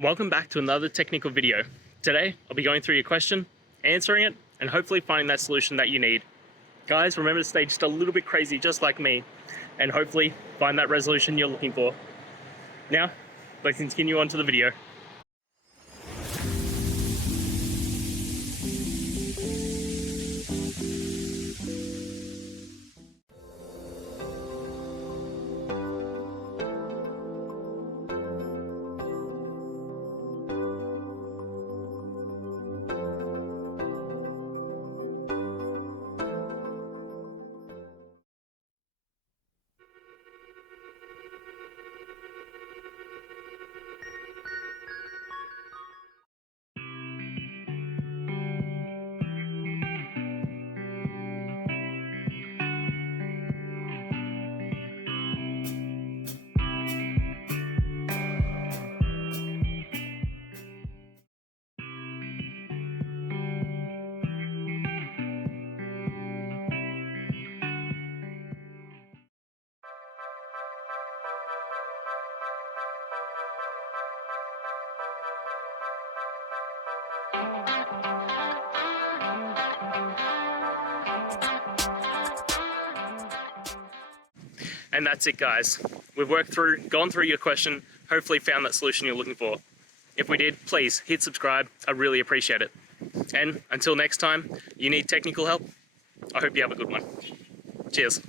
Welcome back to another technical video. Today, I'll be going through your question, answering it, and hopefully finding that solution that you need. Guys, remember to stay just a little bit crazy, just like me, and hopefully find that resolution you're looking for. Now, let's continue on to the video. And that's it, guys. We've gone through your question, hopefully found that solution you're looking for. If we did, please hit subscribe. I really appreciate it. And until next time, you need technical help, I hope you have a good one. Cheers.